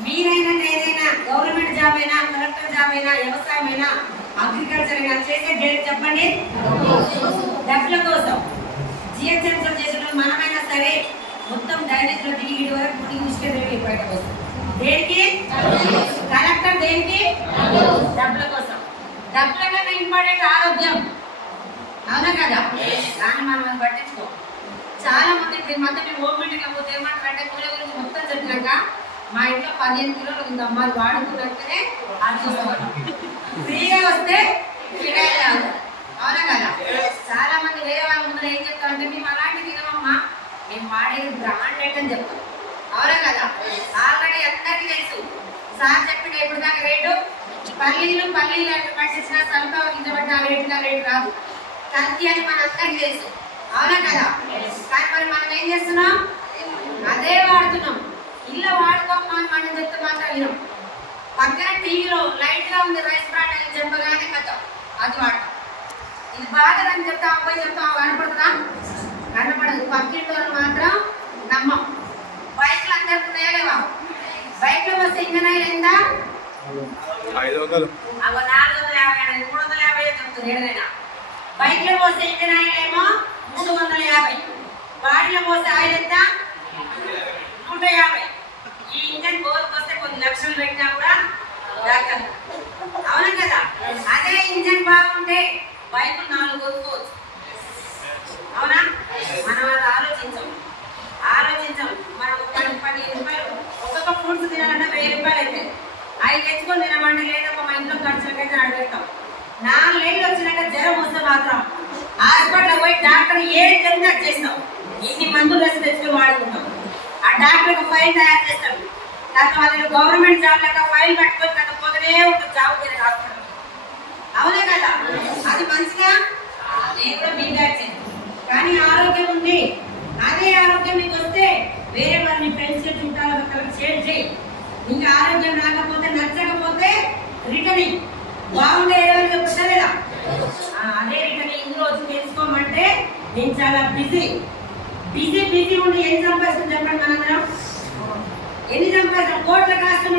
మీరైనా ఏదైనా government job అయినా కలెక్టర్ జాబ్ అయినా వ్యవసాయం అయినా అగ్రికల్చర్ అయినా చేసే డేట్ చెప్పండి డబ్బుల కోసం. జిహెచ్ఎంసీ చేసిన మనమైనా సరే మొత్తం డైరెక్ట్ లో దిగి వరకు పుట్టింగ్ తీసుకెళ్ళి బయటకు వస్తాం. దేనికి? కలెక్టర్ దేనికి? డబ్బుల కోసం. డబ్బుల కన్నా ఇంపార్టెంట్ ఆరోగ్యం, అవునా కదా? దాన్ని మనం పట్టించుకో. చాలా మంది ఇప్పుడు మధ్య మేము హోమ్ మీటింగ్ పోతే ఏమంటారంటే కూర గురించి మొత్తం చెప్పినాక మా ఇంట్లో 15 కిలోలు ఉంది అమ్మ అది వాడుకున్నట్టునే అది చూసుకోవాలి. ఫ్రీగా వస్తే ఫ్రీగా, అవునా కదా? చాలా మంది వేరే వాళ్ళ ముందు ఏం చెప్తారంటే మేము అలాంటి తినమమ్మా, మేము వాడేది బ్రాండెడ్ అని చెప్తాం, అవునా కదా? ఆల్రెడీ అందరికీ తెలుసు. సార్ చెప్పిన ఇప్పుడు దాకా రేటు పల్లీలు పట్టించిన సన్ఫ్లవర్ గింజ పట్టిన రేటు రాదు, కత్తి అని మన అందరికీ తెలుసు, అవునా కదా? కానీ మరి మనం ఏం చేస్తున్నాం? అదే వాడుతున్నాం. ఇల్లు వాడుకోమని మనం చెప్తే మాత్రం వినం. పక్కన టీవీలో లైట్ గా ఉంది రైస్ బ్రాండ్ అని చెప్పగానే కథం అది వాడతాం. ఇది బాధని చెప్తా అబ్బాయి చెప్తాం, కనపడుతుందా? కనపడదు. పక్కింటి మాత్రం నమ్మం. బైక్లు అందరికి ఉన్నాయా లేవా? బైక్ లో వస్తే ఇంజన్ ఆయిల్ ఎంత? 500, 450, 350 చెప్తుంది ఏదైనా. బైక్ లో పోస్తే ఇంజన్ ఆయిల్ ఏమో 350, బాడీలో పోస్తే ఆయిల్ ఎంత? 150. ఈ ఇంజన్ బోర్కి వస్తే కొన్ని లక్షలు పెట్టినా కూడా దాకా, అవునా కదా? అదే ఇంజన్ బాగుంటే బైకులు 4 కొనుక్కోవచ్చు, అవునా? మనం అది ఆలోచించం. మనం 10 రూపాయలు ఒక్కొక్క ఫ్రూట్స్ తినాలన్నా 1000 రూపాయలు అయితే అవి తెచ్చుకొని తినమంటే లేదప్ప మా ఇంట్లో ఖర్చులకైతే అడగెడతాం. 4 ఏళ్ళు వచ్చినాక జ్వరం వస్తే మాత్రం హాస్పిటల్ పోయి డాక్టర్ ఏం చెప్తే అది చేస్తాం. ఇన్ని మందులు వేసి తెచ్చుకొని వాడుకుంటాం. ఆ డాక్టర్ ఒక ఫైల్ తయారు చేస్తాడు. తర్వాత గవర్నమెంట్ జాబ్ లెక్క ఫైల్ కట్టుకొని కదా పోతూనే ఉంటుంది జాబ్ చేసే హాస్పిటల్, అవునే కదా? అది మంచిగా నేను కూడా బీగాడ్చాను. కానీ ఆరోగ్యం ఉంది. అదే ఆరోగ్యం మీకు వస్తే వేరే వాళ్ళని ఫ్రెండ్స్ చుట్టాలు ఒకరికి షేర్ చేయి. ఇంకా ఆరోగ్యం రాకపోతే నచ్చకపోతే రిటర్నింగ్ బాగుండే ఏదైనా పుట్టలేదా? అదే రిటర్నింగ్ ఇందులో వచ్చి తెలుసుకోమంటే నేను చాలా బిజీ ఉండి ఎన్ని సంపాదిస్తుంది చెప్పండి. మనందరం ఎన్ని సంపాదిస్తాం? కోట్ల కాస్తున్న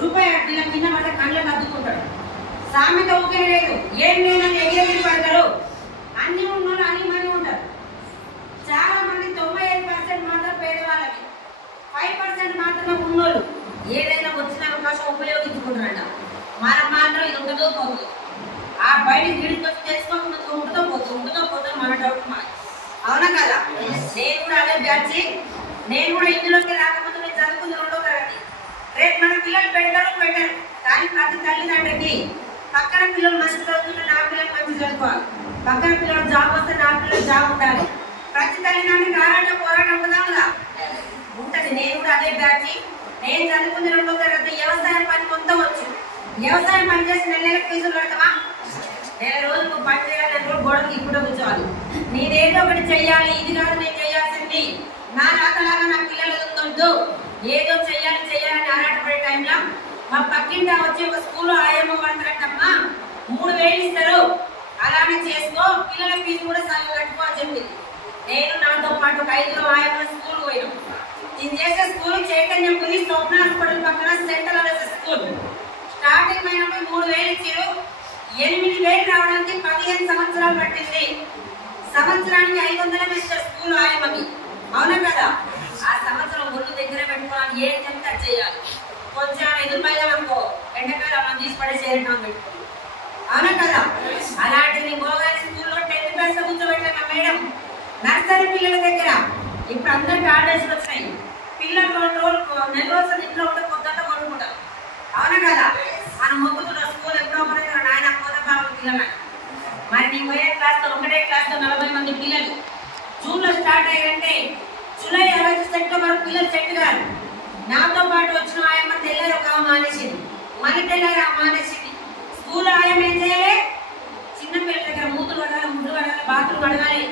రూపాయి ఇలా కింద పడితే కళ్ళకు అద్దుకుంటాడు. సామెత ఊకే లేదు. ఏం లేదని ఎగిరెగిరి పడతారు. అన్ని ఉన్నోళ్ళు అన్ని మంది ఉంటారు. చాలా మంది 95% మాత్రం పేదవాళ్ళకి, 5% మాత్రమే ఉన్నోళ్ళు ఏదైనా వచ్చిన అవకాశం ఉపయోగించుకుంటారంట. మనం మాత్రం ఇది ఉండదో పోతుంది. ఆ బయటికి గిడికొచ్చి తెలుసుకోకుండా ఉంటుందో పోతుందో మన డౌట్ మనకి, అవునా కదా? నేను కూడా అదే బ్యాచ్. నేను కూడా ఇందులోకి రాకపోతే నేను చదువుకుంది 2వ తరగతి. రేపు మన పిల్లలు పెట్టరు. కానీ ప్రతి తల్లిదండ్రులకి పక్కన పిల్లలు మంచి చదువుతుంటే నా పిల్లలు మంచి చదువుకోవాలి, పక్కన పిల్లలు జాబ్ వస్తే నా పిల్లలు జాబ్ ఉండాలి. ప్రతి తల్లిదండ్రులకి పోరాటం ఉంటుందా? ఉంటుంది. నేను కూడా అదే బ్యాచ్. నేను చదువుకుంది 2వ తరగతి. వ్యవసాయం పని కొంత వచ్చు. వ్యవసాయం పని చేసి నెలకు ఫీజులు కడతామా? నెల రోజులు పని చేయాలి, 2 రోజులు గోడకి ఇప్పుడు కూర్చోవాలి. నేనేదో ఒకటి చెయ్యాలి, ఇది కాదు నేను చేయాల్సింది. నా రాతలాగా నా పిల్లలు ఉండొద్దు, ఏదో చెయ్యాలని ఆరాటపడే టైంలో మా పక్కింట వచ్చి ఒక స్కూల్లో ఆయమ్మ పడతారంటమ్మా 3000 ఇస్తారు, అలానే చేసుకో, పిల్లల ఫీజు కూడా సగం కట్టుకో అని చెప్పింది. నేను నాతో పాటు 5 ఆయమ్మ స్కూల్ పోయినాం. నేను చేసే స్కూల్ చైతన్యపురి స్వప్న హాస్పిటల్ పక్కన సెంట్రల్ స్కూల్. స్టార్టింగ్ అయినప్పుడు 3000 ఇచ్చారు. 8000 రావడానికి 15 సంవత్సరాలు పట్టింది. సంవత్సరానికి 500 ఇస్తారు స్కూల్ ఆయమ్మకి, అవునా కదా? ఆ సంవత్సరం ఒళ్ళు దగ్గర పెట్టుకోవాలి, ఏం చెప్తే అది చేయాలి. కొంచెం ఎదురుపైగా అనుకో ఎండకాలం మనం తీసి పడే చేరటం పెట్టుకోవాలి, అవునా కదా? అలాంటిది గోగారి స్కూల్లో 10th క్లాస్ లో కూర్చోబెట్టాను మేడం. నర్సరీ పిల్లల దగ్గర ఇప్పుడు అందరికి ఆర్డర్స్ వచ్చినాయి. పిల్లలు 2 రోజులు నెల రోజులు ఇంట్లో ఉంటే పొద్దున్న కొనుక్కుంటారు, అవునా కదా? మనం మొక్కుతున్న స్కూల్ ఎప్పుడో పడుతున్నారు నాయన పోతే బాగుంది పిల్లలు. మరి నీ పోయే క్లాస్ లో 1వ క్లాస్ లో 40 మంది పిల్లలు జూన్ లో స్టార్ట్ అయ్యారంటే జూలై 20 సెప్టెంబర్ పిల్లలు సెట్ కాదు. నాతో పాటు వచ్చిన ఆయమ్మ తెల్లారు ఒక మానేసింది, మళ్ళీ తెల్లారు మానేసింది. స్కూల్ ఆయమ్మ ఏం చేయాలి? చిన్న పిల్లల దగ్గర ముద్దు కడగాలి, బాత్రూమ్ కడగాలి,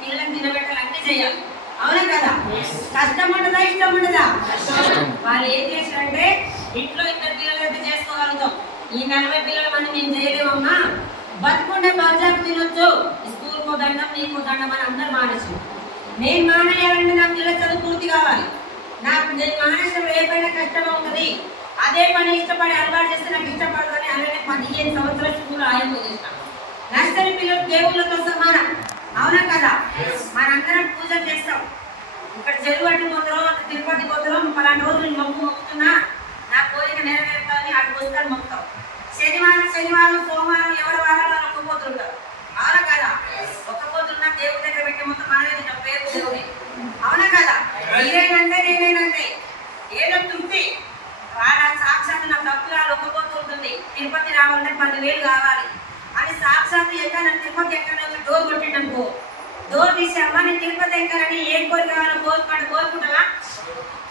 పిల్లలకు తినబెట్టాలి, అన్నీ చేయాలి, అవునా కదా? కష్టం ఉండదా? ఇష్టం ఉండదా? వాళ్ళు ఏం చేశారంటే ఇంట్లో 2 పిల్లలు అయితే చేసుకోగలుగుతాం, ఈ 40 పిల్లల మంది మేము చేయలేమమ్మా, బతుకుండే బాధ్యత తినొచ్చు, స్కూల్కో దండం నీకో దండం అని అందరు మానేసి. నేను మానేయాలంటే నా పిల్లల చదువు పూర్తి కావాలి. నేను మానేసినప్పుడు ఏ పైన కష్టంగా ఉంటుంది. అదే పని ఇష్టపడి అలవాటు చేస్తే నాకు ఇష్టపడదని అలానే 15 సంవత్సరాల స్కూల్ ఆయంలో చేస్తాను. నర్సరీ పిల్లలు దేవుళ్ళతో సమానం, అవునా కదా? మనందరం పూజలు చేస్తాం. ఇక్కడ చెరువటి పోతారో తిరుపతి పోతారో పలానా రోజు నేను మొక్కుతున్నా నా కోరిక నెరవేరుతామని అటు వస్తాను మొక్కుతాం. శనివారం సోమవారం ఎవరి వారాలు ఒక్క పోతుంటారు, అవునా కదా? ఒక్క పోతున్నా దేవుడి దగ్గర పెట్టి మొత్తం మనమే తింటాం, పేరు దేవుడి, అవునా కదా? నేనేనంటే ఏదో తృప్తి సాక్షాత్ నా భక్తురాలు ఒక్క పోతూ ఉంటుంది. తిరుపతి రావాలంటే 10,000 కావాలి అని సాక్షాత్ ఎక్కడ తిరుపతి ఎక్కడ డోర్ కొట్టిండనుకో, డోర్ తీసి అమ్మ నేను తిరుపతి ఎక్కాలని ఏం కోరిక కావాలో కోరుకుంటావా?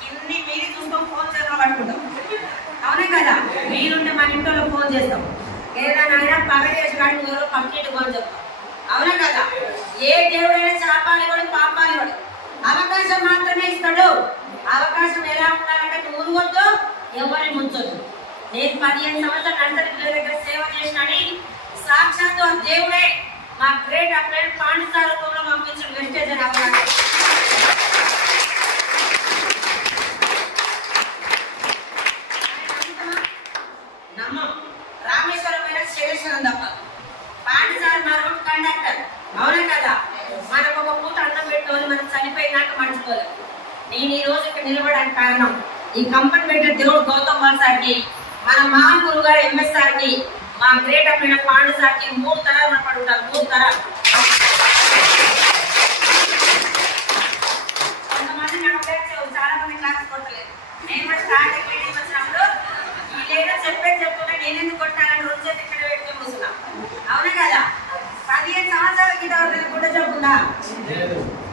కింది మీరు చూస్తాం, ఫోన్ చేద్దాం పట్టుకుంటాం, అవునే కదా? మీరుంటే మన ఇంట్లో ఫోన్ చేస్తాం, ఏదైనా పగ చేసి కానీ ఎవరో కంప్లీట్ కొని చెప్తాం, అవునా కదా? ఏ దేవుడైనా శాపాలు ఇవ్వడు, పాపాలు ఇవ్వడు, అవకాశం మాత్రమే ఇస్తాడు. అవకాశం ఎలా ఉండాలంటే మునుగొద్దు, ఎవరిని ముంచొద్దు. నేను 15 సంవత్సరాలు నర్సరీ పిల్లల దగ్గర సేవ చేసినని సాక్షాత్తు ఆ దేవుడే మా గ్రేట్ అప్లైడ్ పాండిసార్ రూపంలో పంపించిన వెస్టేజ్ అని అవకాశం. నమ్మం రామేశ్వరం పైన శేషం తప్ప పాండిసార్ మా రూట్ కండక్టర్, అవునా కదా? మనకు ఒక పూట అన్నం పెట్టుకోవాలి, మనం చనిపోయినాక మర్చిపోలేం. నేను ఈ రోజు ఇక్కడ నిలబడడానికి కారణం ఈ కంపెనీ పెట్టిన దేవుడు గౌతమ్ వాల్ సార్కి, మన మహా గురువు గారు ఎంఎస్ సార్కి, మా గ్రేట్ అప్లైడ్ పాండు సార్కి 3 తరాలు పడుంటారు, 3 తరాలు. కొంతమంది నాకు చాలా మంది క్లాస్ కొట్టలేదు. నేను కూడా స్టార్టింగ్ మీటింగ్ వచ్చినప్పుడు వీళ్ళేదో చెప్తున్నా నేను ఎందుకు కొట్టాలని 2 చేతులు ఇక్కడ పెట్టుకుని కూర్చున్నా, అవునా కదా? 15 సంవత్సరాల క్రితం గుడ్డ చెప్పుందా?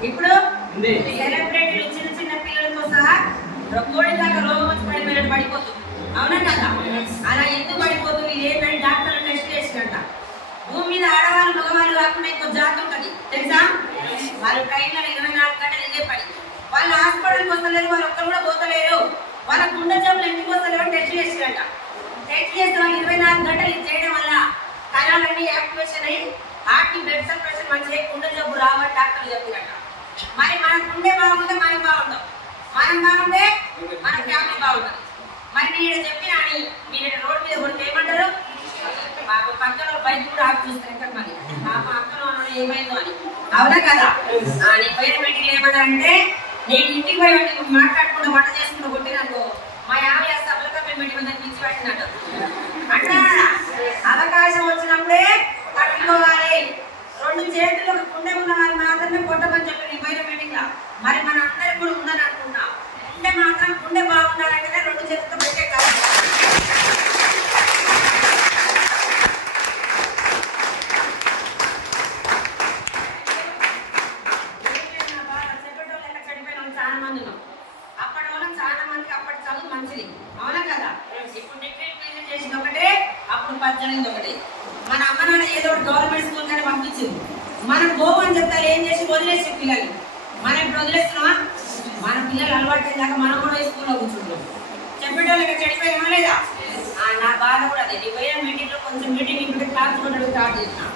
ఇప్పుడు సెలబ్రిటీలు చిన్న పిల్లలతో సహా కోడి దాకా రోగం వచ్చి పడిపోయినట్టు పడిపోతుంది, అవునా కదా? అలా ఎందుకు పడిపోతుంది? ఏంటంటే డాక్టర్లు టెస్ట్ చేసినట్ట భూమి మీద ఆడవాళ్ళు మగవాళ్ళు కాకుండా ఇంకో జాతి ఉంటుంది తెలుసా? వాళ్ళు ట్రైన్లో 24 గంటలు ఇదే పని. వాళ్ళు హాస్పిటల్కి వస్తలేరు, వాళ్ళు ఒక్కరు కూడా పోతలేరు. వాళ్ళ గుండె జబ్బులు ఎందుకు వస్తలేరు టెస్ట్ చేసినట్ట. టెస్ట్ చేస్తే వాళ్ళు 24 గంటలు ఇది చేయడం వల్ల కణాలన్నీ యాక్టివేషన్ అయ్యి హార్ట్ బ్లడ్ సర్క్యులేషన్ మంచిగా గుండె జబ్బు రావని డాక్టర్లు చెప్పినట్ట. మరి మన గుండె బాగుంటే మనం బాగుంటాం, మనం బాగుంటే మన ఫ్యామిలీ బాగుంటుంది. మరి నేను చెప్పిన అని మీరు రోడ్డు మీద కొడితే ఏమంటారు? మాకు పక్కన బైక్ కూడా ఆఫ్ చూస్తారు మరి మా పక్కన ఏమైందో అని, అవునా కదా? నీ పైన మీటింగ్ ఏమన్నారంటే నేను ఇంటికి పోయి మాట్లాడుకుంటూ వంట చేసుకుంటూ కొట్టినట్టు మా యాభై సభలకు మీటింగ్ మీద పిచ్చి పట్టినట్టు అంటే అవకాశం వచ్చినప్పుడే పట్టుకోవాలి. 2 చేతులు ఒక గుండె ఉన్న వాళ్ళు మాత్రమే కొట్టమని చెప్పి నీ పైన మీటింగ్ లా. మరి మన అందరికి కూడా ఉందని అనుకున్నా. గుండె మాత్రం గుండె బాగుండాలంటే 2 చేతులతో పెట్టే కాదు. చాలా మంది ఉన్నాం. అప్పటి వల్ల చాలా మందికి అప్పటి చదువు మంచిది, అవునా కదా? ఇప్పుడు డిగ్రీ పీజీ చేసింది ఒకటే, అప్పుడు 18 ఒకటే. మన అమ్మ నాన్న ఏదో గవర్నమెంట్ స్కూల్ కానీ పంపించింది. మనం పోవని చెప్తారు, ఏం చేసి వదిలేసి పిల్లలు. మనం ఇప్పుడు వదిలేస్తున్నామా? మన పిల్లలు అలవాటు అయ్యాక మనం కూడా స్కూల్లో కూర్చుంటాం. చెప్పేటోళ్ళకి చెడిపోయినా లేదా? నా బాధ కూడా అదే. నీ పోయిన మీటింగ్ లో కొంచెం మీటింగ్ ఇప్పుడు క్లాస్ కూడా స్టార్ట్ చేసిన.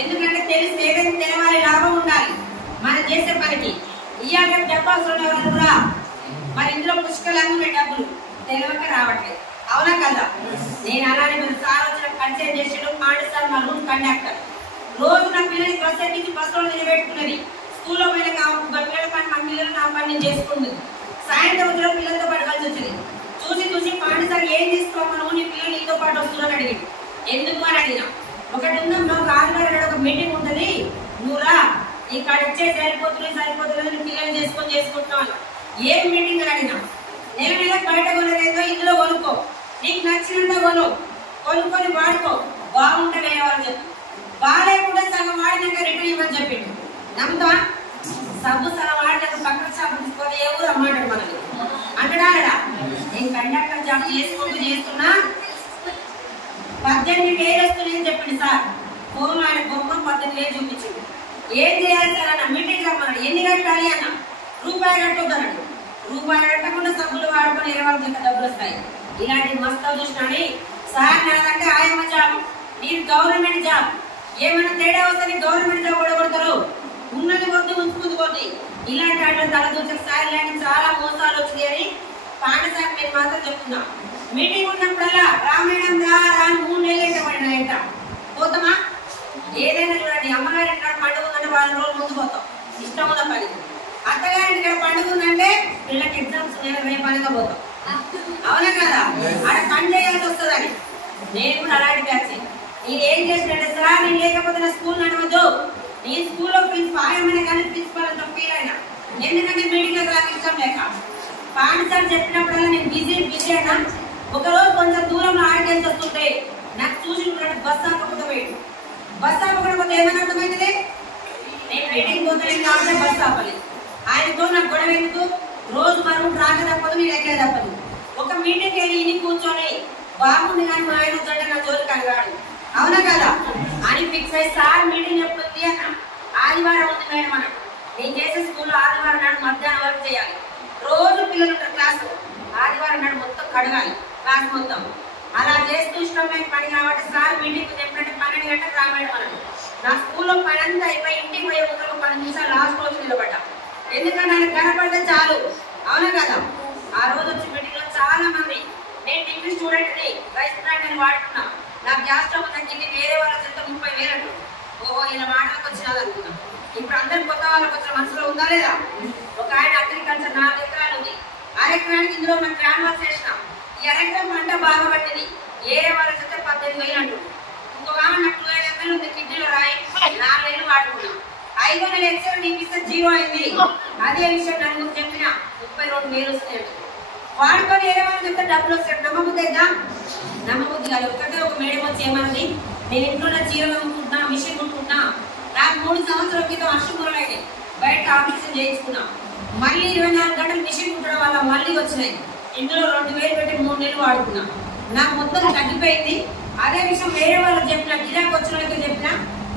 ఎందుకంటే తెలిసి ఏదైతే తెలవాలి, లాభం ఉండాలి మనం చేసే పనికి. ఇయ్యాలి డబ్బాలు వాళ్ళు కూడా మరి ఇందులో పుష్కలంగా ఉన్నాయి డబ్బులు, తెలియక రావట్లేదు, అవునా కదా? నేను అలానే సార్ వచ్చిన పరిచయం చేసాడు పాండిసార్ మా రూట్ కండక్టర్. రోజు నా పిల్లలకి బస్ ఎక్కించి బస్సులో నిలబెట్టుకున్నది. స్కూల్లో పోయిన పిల్లల పని మా పిల్లలు నా పని నేను చేసుకుంటుంది. సాయంత్రం వచ్చిన పిల్లలతో పాటు కలిసి వచ్చింది. చూసి పాండిసార్ ఏం తీసుకోమను నీ పిల్లలు నీతో పాటు వస్తున్నారని అడిగింది. ఎందుకు అని అడిగినా, ఒకటి ఉందమ్మా ఒక ఆదివారం ఒక మీటింగ్ ఉంటుంది, నువ్వు రా, ఇక్కడ ఇచ్చే సరిపోతుంది నేను పిల్లలు చేసుకుంటున్నాను. ఏం మీటింగ్ అని అడిగినా, నెల బయట కొనలేదో ఇందులో కొనుక్కో, నీకు నచ్చినంత కొనుక్కొని వాడుకో, బాగుంటే వేయాలని చెప్పి. బాగాలేకుండా సగం వాడినాక రిటర్న్ ఇవ్వని చెప్పిండు. నమ్ముతా? సబ్బు సగం వాడినాక పక్కన సబ్బు తీసుకొని ఏ ఊరు అమ్మాడు మనకి అంటాడా? నేను కండక్టర్ జాబ్ చేస్తున్నా 18,000 వస్తున్నాయని చెప్పింది సార్. ఫోన్ ఆయన బొమ్మ 18,000 చూపించింది. ఏం చేయాలి సార్ అన్న, మీటింగ్ రమ్మన్నాడు. ఎన్ని కట్టాలి అన్న, రూపాయి కట్టొద్దన్నాడు. రూపాయి కట్టకుండా సబ్బులు వాడుకొని 20 డబ్బులు వస్తాయి. ఇలాంటి మస్తు చూసినాడు సార్. నాదంటే ఆయమ్మ జాబ్, నేను గవర్నమెంట్ జాబ్. ఏమైనా తేడా వస్తే గవర్నమెంట్ జాబ్ ఓడగొడతారు. ఉన్నది కొద్ది ఉంచుకుంది కొద్ది. ఇలాంటి వాటిలో తల దూచక సార్ ఇలాంటి చాలా మోసాలు వచ్చినాయి అని పాండసార్ నేను మాత్రం చెప్తున్నా. మీటింగ్ ఉన్నప్పుడల్లా రామాయణం రాని 3 నెలలు అయితే పడినాయంట. పోతామా? ఏదైనా చూడండి, అమ్మగారి ఇంట్లో పండుగ ఉందంటే 4 రోజులు ముందు పోతాం, ఇష్టం ఉన్న పని. అత్తగారి ఇంట్లో పండుగ ఉందంటే పిల్లలకి ఎగ్జామ్స్ రేపు పనిగా పోతాం. అవునా కదా? అక్కడ పని చేయాల్సి వస్తుందని. నేను కూడా అలాంటి బ్యాచ్. నేను ఏం చేసినట్టే సార్, నేను లేకపోతే నా స్కూల్ నడవద్దు, నేను స్కూల్లో పాయమని కానీ ప్రిన్సిపల్ అంతా ఫీల్ అయినా. ఎందుకంటే మీటింగ్లోకి నాకు ఇష్టం లేక. పాఠశాల చెప్పినప్పుడల్లా నేను బిజీ అయినా. ఒకరోజు కొంచెం దూరంలో ఆడియన్స్ వస్తుంటే నాకు చూసి బస్ ఆపకుండా పోయాడు. బస్ ఆపకుండా ఏమైనా అర్థమవుతుంది? నేను మీటింగ్ పోతాను కాబట్టి బస్ ఆపలేదు. ఆయనతో నాకు గొడవ ఎందుకు? రోజు మనం రాక తప్పదు, నేను ఎక్కే తప్పదు. ఒక మీటింగ్కి వెళ్ళి ఇని కూర్చొని బాగుంది కానీ మా ఆయన వద్దంటే నా జోలికి అడిగాడు. అవునా కదా అని ఫిక్స్ అయ్యి సార్ మీటింగ్ చెప్తుంది అన్న. ఆదివారం ఉంది మేడం అన్నాడు. నేను చేసే స్కూల్లో ఆదివారం నాడు మధ్యాహ్నం వరకు చేయాలి. రోజు పిల్లలు ఉంటారు క్లాసు, ఆదివారం నాడు మొత్తం కడగాలి క్లాస్ మొత్తం. అలా చేస్తూ ఇష్టం లేని పని కాబట్టి సార్ మీటింగ్ చెప్పినట్టు 12 గంటలకు రామేయడం అన్నాడు. నా స్కూల్లో పని అంతా అయిపోయి ఇంటికి పోయే ముందు 10 నిమిషాలు లాస్ట్ రోజు నిలబడ్డా. ఎందుకంటే ఆయన కనపడితే చాలు. అవునా కదా? ఆ రోజు వచ్చి మీటింగ్ లో చాలా మంది, నేను డిగ్రీ స్టూడెంట్ ని వైస్ ప్రెసిడెంట్ వాడుతున్నా, నాకు గ్యాస్ స్టవ్ తగ్గింది, వేరే వాళ్ళ చెత్త 30,000 అంటారు. ఓహో ఈయన మాటలకు వచ్చినది అనుకున్నాం. ఇప్పుడు అందరు కొత్త వాళ్ళకి వచ్చిన మనసులో ఉందా లేదా? ఒక ఆయన అగ్రికల్చర్ 4 ఎకరాలు ఉంది. 6 ఎకరానికి ఇందులో నాకు ట్రాన్స్ఫర్ చేసిన. ఈ 1 ఎకరం పంట బాగా పట్టింది, వేరే వాళ్ళ చెత్త 18,000 అంటారు. ఇంకొక ఆమె నాకు 2,500 ఉంది, కిడ్నీలో రాయి 4 నెలలు వాడుకున్నాం. 5 నెలలు ఎక్స్ట్రా నీపిస్తే 0 అయింది. అదే విషయం నన్ను చెప్పిన 32,000 వస్తున్నాయి. వాడుకొని వేరే వాళ్ళు చెప్తే డబ్బులు వస్తాయి. నమ్మబుద్ధిదా? నమ్మబుద్ధి కాదు. ఒక మేడం వచ్చి ఏమన్నది, నేను ఇంట్లో చీరలు అమ్ముకుంటున్నా, మిషన్ కుట్టుకుంటున్నా, నాకు 3 సంవత్సరాల క్రితం అష్టమూలైంది, బయట ఆపరేషన్ చేయించుకున్నా, మళ్ళీ 24 గంటలు మిషన్ కుట్టడం వల్ల మళ్ళీ వచ్చినాయి. ఇందులో 2,000 పెట్టి 3 నెలలు వాడుకున్నా, నాకు మొత్తం తగ్గిపోయింది. అదే విషయం వేరే వాళ్ళకి చెప్పిన, గిరాకి వచ్చిన వాళ్ళకి చెప్పిన,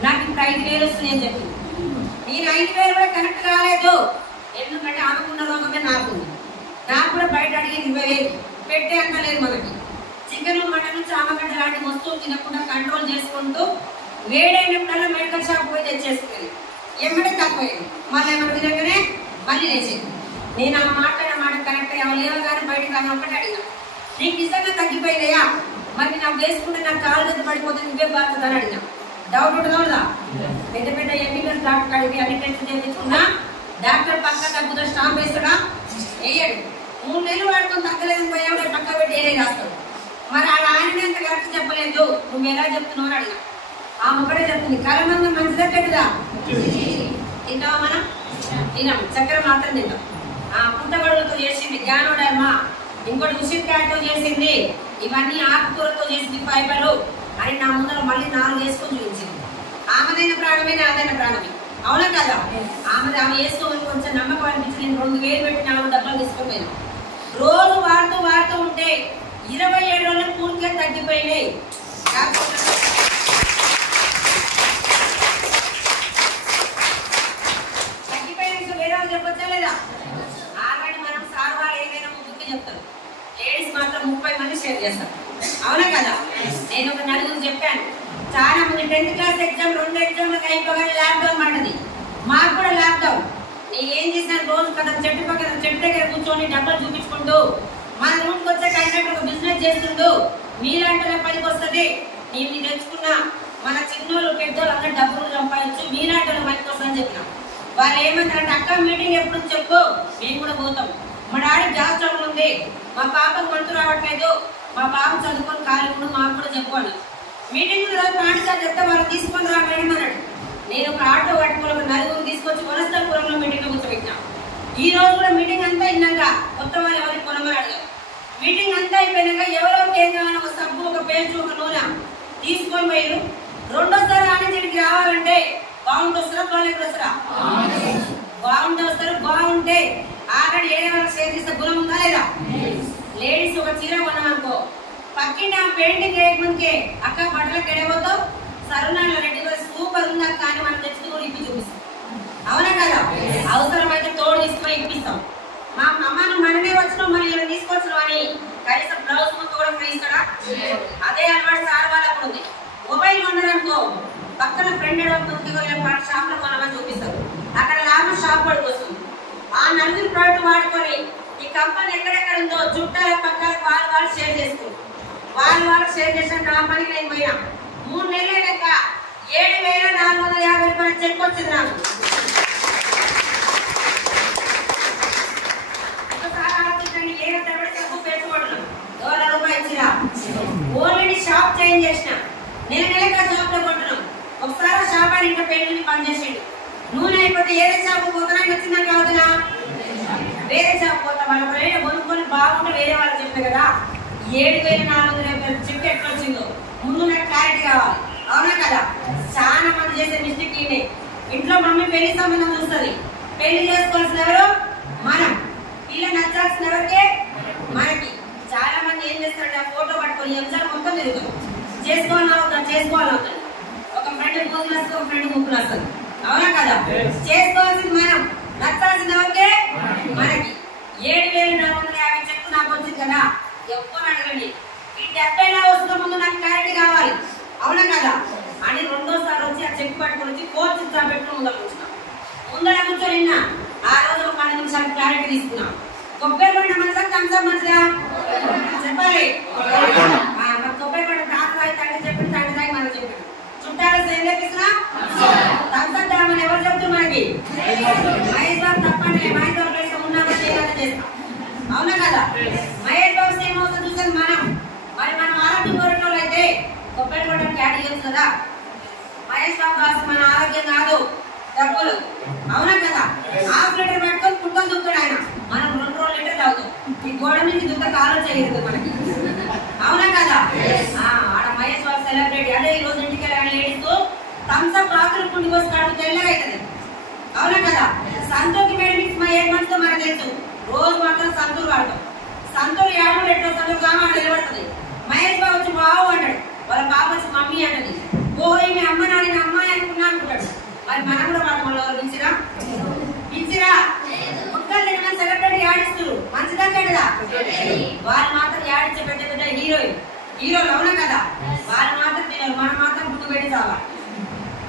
నాకు ఇప్పుడు 5,000 వస్తుంది అని చెప్పి. నేను 5,000 కూడా కరెక్ట్ కాలేదు. ఎందుకంటే ఆమెకున్న రోగమే నాకుంది. నాకు కూడా బయట అడిగి 20,000 పెట్టే అంత లేదు మనకి. చికెన్ మటన్ చామగడ్డ లాంటి వస్తువులు తినకుండా కంట్రోల్ చేసుకుంటూ వేడైనప్పుడల్లా మెడికల్ షాప్ పోయి తెచ్చేసుకునేది. ఎమ్మడే తక్కువైంది, మళ్ళీ ఏమన్నా తినగానే మళ్ళీ లేచేది. నేను ఆ మాట్లాడిన మాట కరెక్ట్ లేవగానే బయటకు రాని ఒక్కటే అడిగినా, నీకు నిజంగా తగ్గిపోయినాయా? మరి నాకు వేసుకుంటే నాకు కాలు చేత పడిపోతే నువ్వే బాధ్యత అని అడిగినా. డౌట్ ఉంటుందా? పెద్ద పెద్ద ఎంబీబీఎస్ డాక్టర్ అడిగి అన్ని టెస్ట్ చేయించుకున్నా, డాక్టర్ పక్క తగ్గుతా స్టాంప్ వేస్తాడా? వేయడు. 3 నెలలు వాడుకొని తగ్గలేదు పోయాడు, పక్క పెట్టి ఏరే రాస్తాడు. మరి అలా ఆయన ఎంత కరెక్ట్ చెప్పలేదు, నువ్వు ఎలా చెప్తున్నావు అని అడిగా. ఆమె ఒకటే చెప్తుంది, కలమందం మంచిదా చెడ్డదా? తింటావా? మనం తినాం, చక్కెర మాత్రం తింటాం. పుట్టగొడుగులతో చేసింది జ్ఞానోడర్మ, ఇంకోటి ఉసిరికాయతో చేసింది, ఇవన్నీ ఆకుకూరతో చేసింది ఫైబరు అని నా ముందర మళ్ళీ 4 వేసుకొని చూపించింది. ఆమెదైన ప్రాణమే నాదైన ప్రాణమే. అవునా కదా? ఆమె వేసుకోమని కొంచెం నమ్మకం అనిపించి నేను 2,000 పెట్టి 4 డబ్బాలు తీసుకొని పోయినా. రోజు వాడుతూ ఉంటే 27 రోజులు పూర్తిగా తగ్గిపోయినాయి. తగ్గిపోయినాక వేరే వాళ్ళు చెప్పొచ్చా లేదా? ఆల్రెడీ మనం సార్ వాళ్ళు ఏదైనా ముందుకు చెప్తారు, లేడీస్ మాత్రం 30 మంది షేర్ చేస్తారు. అవునా కదా? నేను ఒక 4 చెప్పాను. చాలా మంది 10th క్లాస్ ఎగ్జామ్ 2 ఎగ్జామ్లకు అయిపోగానే లాక్డౌన్ పడ్డది. మాకు కూడా లాక్డౌన్. నేను ఏం చేశాను, రోజు కదా చెట్టు దగ్గర కూర్చొని డబ్బులు చూపించుకుంటూ మన రూమ్కి వచ్చే కంటే ఒక బిజినెస్ చేస్తుంటూ మీలాంటి పనికి వస్తుంది. నేను తెచ్చుకున్న మన చిన్నోళ్ళు పెద్దోళ్ళు అందరూ డబ్బులు సంపాదించు, మీలాంటి పనికి వస్తుందని చెప్పిన. వాళ్ళు ఏమంటారంటే, అక్క మీటింగ్ ఎప్పుడు చెప్పు, మేము కూడా పోతాం. మా డాడీ గ్యాస్ స్టవ్ ఉంది, మా పాపకు మంతు రావట్లేదు, మా పాప చదువుకొని ఖాళీ కూడా మాకు కూడా చెప్పు అన్నారు. మీటింగ్ రోజు పాఠశాల చెప్తే వాళ్ళు తీసుకొని రా మేడం అన్నాడు. నేను ఒక ఆటో పట్టుకుని ఒక 4 తీసుకొచ్చి వనస్థలపురంలో మీటింగ్ లో కూర్చోబెట్టినా. ఈ రోజు కూడా మీటింగ్ అంతా అయినాక కొత్త వాళ్ళు ఎవరికి కొనమని అడిగారు. మీటింగ్ అంతా అయిపోయినాక ఎవరెవరికి ఏం కావాలని ఒక సబ్బు, ఒక పేస్ట్, ఒక నూనె తీసుకొని పోయారు. రెండోసారి ఆనందడికి రావాలంటే బాగుంటే వస్తారా, బాగాలేక వస్తారా? బాగుంటే వస్తారు. బాగుంటే ఆల్రెడీ ఏడే వాళ్ళకి షేర్ చేస్తే గుణం ఉందా లేదా? లేడీస్ ఒక చీర కొన్నామనుకో, పక్కింటి ఆ పెయింటింగ్ వేయకముందుకే అక్క బట్టలకు ఎడబోతావు, సరునాళ్ళ రెడ్డి సూపర్ ఉంది అక్క అని మనం తెచ్చుకుని కూడా ఇప్పి చూపిస్తాం. అవునా కదా? అవసరమైతే తోడు తీసుకుని ఇప్పిస్తాం. మా అమ్మను మనమే వచ్చినాం, మనం ఇలా తీసుకొచ్చినాం అని కనీసం బ్లౌజ్ ముక్క కూడా ఫ్రీ ఇస్తాడా? అదే అలవాటు సార్ వాళ్ళప్పుడు ఉంది. మొబైల్ కొన్నారనుకో, పక్కన ఫ్రెండ్ షాప్ లో కొనమని చూపిస్తారు. అక్కడ లాభం షాప్ పడికి వస్తుంది. ఆ 4 ప్రోడక్ట్ వాడుకొని ఈ కంపెనీ ఎక్కడెక్కడ ఉందో చుట్టాల పక్కన వాళ్ళు షేర్ చేసుకుంటారు. వాళ్ళు షేర్ చేసిన నా పనికి నేను పోయినా 3 నెలల లెక్క 7,450 రూపాయలు చెక్ వచ్చింది నాకు. ఒకసారి ఆలోచించండి, 7 తరబడి చెక్కు పెట్టుకోవడం ₹1,000 ఇచ్చిరా. ఓన్లీ షాప్ చేంజ్ చేసిన, నెలగా షాప్ లో కొంటున్నాం. ఒకసారి షాప్ అని ఇంకా పెళ్లిని పనిచేసిండు. నూనె అయిపోతే ఏదే షాప్ పోతున్నా వచ్చిందని కావద్దునా, వేరే షాప్ పోతా. వాళ్ళ ప్రేమ కొనుక్కొని బాగుంటే వేరే వాళ్ళు చెప్పారు కదా. 7,450 చెక్ ఎట్లా వచ్చిందో ముందు నాకు క్లారిటీ కావాలి. అవునా కదా? చాలా మంది చేసే మిస్టేక్ ఇదే. ఇంట్లో మమ్మీ పెళ్లి సంబంధం చూస్తుంది. పెళ్లి చేసుకోవాల్సిన ఎవరు? మనం. పిల్ల నచ్చాల్సిన ఎవరికే? మనకి. చాలా మంది ఏం చేస్తారంటే ఆ ఫోటో పట్టుకొని ఎంసార్ మొత్తం తిరుగుతారు. చేసుకోవాలవుతాడు. ఒక ఫ్రెండ్ మూతులు వస్తుంది, ఒక ఫ్రెండ్ ముక్కులు వస్తుంది. అవునా కదా? చేసుకోవాల్సింది మనం, నచ్చాల్సిన ఎవరికే? మనకి. 7,450 చెక్కు నాకు వచ్చింది కదా, ఎవరు అడగండి. ఈ 70 వస్తున్న ముందు నాకు క్లారిటీ కావాలి. అవునా కదా? అని రెండోసారి వచ్చి ఆ చెక్ పట్టుకొని వచ్చి కోచ్ ఇచ్చా పెట్టుకుని ముందర కూర్చొని నిన్న ఆ రోజు ఒక 10 నిమిషాలు క్లారిటీ తీసుకున్నా. కొబ్బరి పండు మంచిదా, థమ్స్అప్ మంచిదా చెప్పాలి. కొబ్బరి పండు తాత తండ్రి చెప్పి తండ్రి తాగి మనం చెప్పాడు. చుట్టాలు సేమ్ తెప్పిస్తున్నా థమ్స్అప్ తాగమని ఎవరు చెప్తారు మనకి? మహేష్ బాబు తప్పండి, మహేష్ బాబు ప్లేస్ ఉన్నామని చేస్తాం. అవునా కదా? మహేష్ బాబు సేమ్ అవుతుంది చూసాను మనం. మరి మనం ఆరోగ్యం కోరేటోళ్ళు అయితే కొబ్బరి పండు క్యాట్ చేయొచ్చు కదా. మహేష్ బాబు కాదు, మన ఆరోగ్యం కాదు డబ్బులు. అవునా కదా? ½ లీటర్ పెట్టుకొని పుట్టలు దుక్కుతాడు ఆయన, మనం 2 లీటర్ తాగుతాం. ఈ గోడ నుంచి దుక్క కాలో చేయదు మనకి. అవునా కదా? ఆడ మహేష్ బాబు సెలబ్రిటీ. అదే ఈ రోజు ఇంటికి వెళ్ళాలి లేడీస్ థమ్స్అప్ రాత్రి పుండి కోసి కాడు తెల్లగా అవుతుంది. అవునా కదా? సంతూర్కి మేడం మా ఏం మంచిదో మనకు తెలుసు. రోజు మాత్రం సంతూర్ వాడతాం. సంతూర్ 50 లీటర్ సంతూర్ కామా నిలబడుతుంది. మహేష్ బాబు వచ్చి బావు అంటాడు, వాళ్ళ బాబు వచ్చి మమ్మీ అంటది. ఓహో మీ అమ్మ నాని అమ్మాయి అనుకున్నా అనుకుంటాడు. మరి మనం కూడా వాడు మళ్ళీ పిలిచిరా ఒక్కరు తినమని సెలబ్రిటీ యాడిస్తారు. మంచిదా చెడ్డదా? వాళ్ళు మాత్రం యాడించే పెద్ద పెద్ద హీరోలు. అవునా కదా? వాళ్ళు మాత్రం తినరు, మనం మాత్రం గుర్తు పెట్టి కావాలి.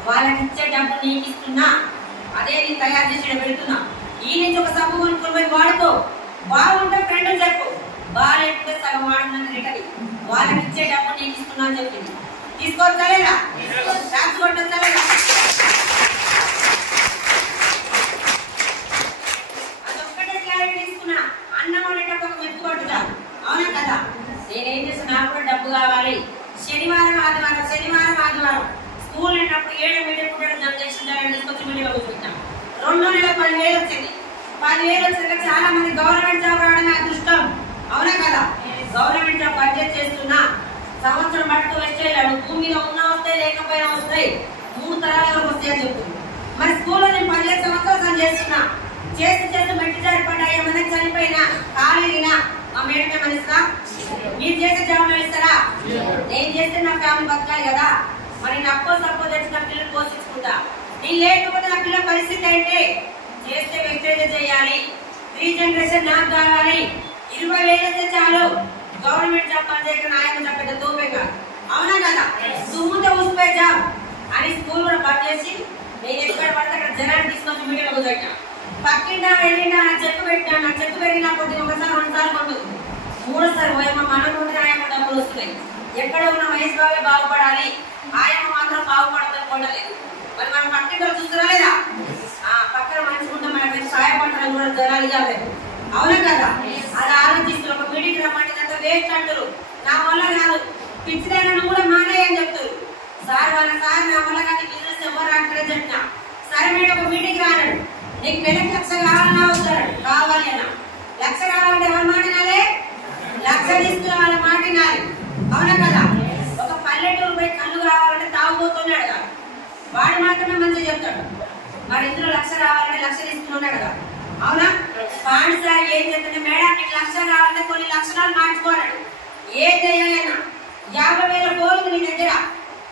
వాళ్ళకి ఇచ్చే డబ్బు నీకు ఇస్తున్నా, అదే నేను తయారు చేసి పెడుతున్నా. ఈ నుంచి ఒక సబ్బు కొనుక్కొని పోయి వాడుకో. బాగుంటే ఫ్రెండ్ చెప్పు, బాగాలేకపోతే సగం వాడుతున్నాను రిటర్న్. వాళ్ళకి ఇచ్చే డబ్బు నీకు ఇస్తున్నా అని చెప్పింది. తీసుకోవచ్చా లేదా? ట్యాక్స్ కొట్టొచ్చా లేదా? అదొక్కటే క్లారిటీ తీసుకున్నా. అన్నం వండేటప్పుడు మెచ్చుకోవట్టు. అవునా కదా? నేనేం చేసి నాకు కూడా డబ్బు కావాలి. శనివారం ఆదివారం స్కూల్ వెళ్ళినప్పుడు 7 మీడియం కూడా జనరేషన్ తీసుకొచ్చి మీడియం కూర్చుంటాం. 2 నెలల 10,000 వచ్చింది. 10,000 వచ్చాక చాలా మంది గవర్నమెంట్ జాబ్ రావడమే అదృష్టం. అవునా కదా? గవర్నమెంట్ జాబ్ బడ్జెట్ చేస్తున్నా, సంవత్సరం పట్టుకు వెస్ట్ వెళ్ళాడు. భూమిలో ఉన్నా వస్తాయి, లేకపోయినా వస్తాయి. 3 తరాల వరకు వస్తాయని చెప్తుంది. మరి స్కూల్లో నేను 15 సంవత్సరాలు చేస్తున్నా. చేస్తూ మెట్టి జారిపడ్డా, ఏమైనా చనిపోయినా ఖాళీనా మా మేడమే మనిస్తా? మీరు చేసే జాబ్ ఇస్తారా? నేను చేస్తే నా ఫ్యామిలీ బతకాలి కదా. మరి నా అప్పో తెచ్చి నా పిల్లలు పోషించుకుంటా. నేను లేకపోతే నా పిల్లల పరిస్థితి ఏంటి? చేస్తే వెస్టేజ్ చేయాలి. 3 జనరేషన్ నాకు కావాలి. 20,000 వస్తే చాలు. గవర్నమెంట్ జాబ్ పని చేయక నాయన పెద్ద తోపేగా. అవునా కదా? సుమ్ముతో ఊసిపోయే జాబ్ అని స్కూల్ కూడా బంద్ చేసి నేను ఎక్కడ పడితే అక్కడ జనాన్ని తీసుకొచ్చి మీడియాలో కూర్చోటా. పక్కింటా వెళ్ళినా నా చెక్కు పెట్టినా, నా చెక్కు పెరిగినా కొద్ది 1 సారి 2 సార్లు కొట్టు, 3వ సారి పోయమ్మ మనం ఉంటే ఆయమ్మ డబ్బులు వస్తున్నాయి. ఎక్కడ ఉన్న మహేష్ బాబే బాగుపడాలి, ఆయమ్మ మాత్రం బాగుపడదని కొనలేదు. మరి మనం పక్కింటో చూస్తున్నా లేదా? పక్కన మనిషి ఉంటే మన మీద సహాయపడతారని కూడా జనాలు కాలేదు. అవునా కదా? అది ఆలోచిస్తారు. ఒక మీటింగ్ రమ్మంటే వేస్ట్ అంటారు. నా వల్ల కాదు, పిచ్చిదైనా కూడా మానేయని చెప్తారు. సార్ నా వల్ల కానీ బిజినెస్ ఎవరు రాట్లేదని చెప్తా. సరే మేడం ఒక మీటింగ్ రానాడు, నీకు నెలకు 1,00,000 కావాలన్నా వస్తాడు. కావాలి అన్నా 1,00,000 కావాలంటే ఎవరు మాటినాలి? 1,00,000 తీసుకున్న వాళ్ళ మాటినాలి. అవునా కదా? ఒక పల్లెటూరు పోయి కళ్ళు రావాలంటే తాగుబోతున్నాడు కదా, వాడు మాత్రమే మంచిగా చెప్తాడు. వాడు ఇందులో 1,00,000 రావాలంటే 1,00,000 తీసుకున్నాడు కదా. అవునా? పాఠశాల ఏం చెప్తుంటే మేడం నీకు 1,00,000 కావాలంటే కొన్ని లక్షణాలు మార్చుకోవాలడు. ఏం చేయాలన్నా 50,000 పోయింది నీ దగ్గర,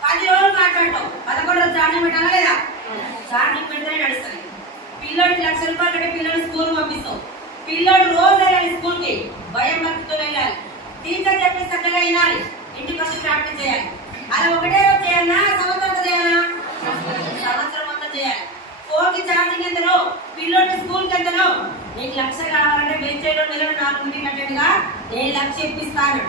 10 రోజులు మాట్లాడతావు, 11 రోజులు ఛార్జింగ్ పెట్టాలా లేదా? ఛార్జింగ్ పెడితేనే నడుస్తుంది. పిల్లడికి 1,00,000 రూపాయలు కట్టి పిల్లలు స్కూల్ పంపిస్తావు. పిల్లడు రోజు వెళ్ళాలి స్కూల్కి, భయం భక్తితో వెళ్ళాలి. టీచర్ చెప్పి చక్కగా వినాలి, ఇంటికి వచ్చి ప్రాక్టీస్ చేయాలి. అది ఒకటే రోజు చేయాలన్నా సంవత్సరం చేయాలా? సంవత్సరం మొత్తం చేయాలి. ఫోన్కి ఛార్జింగ్ ఎంతనో పిల్లోడి స్కూల్కి ఎంతనో నీకు 1,00,000 కావాలంటే వెబ్సైట్లో నెలలో 4 కట్టేట్టుగా నేను 1,00,000 ఇప్పిస్తాను.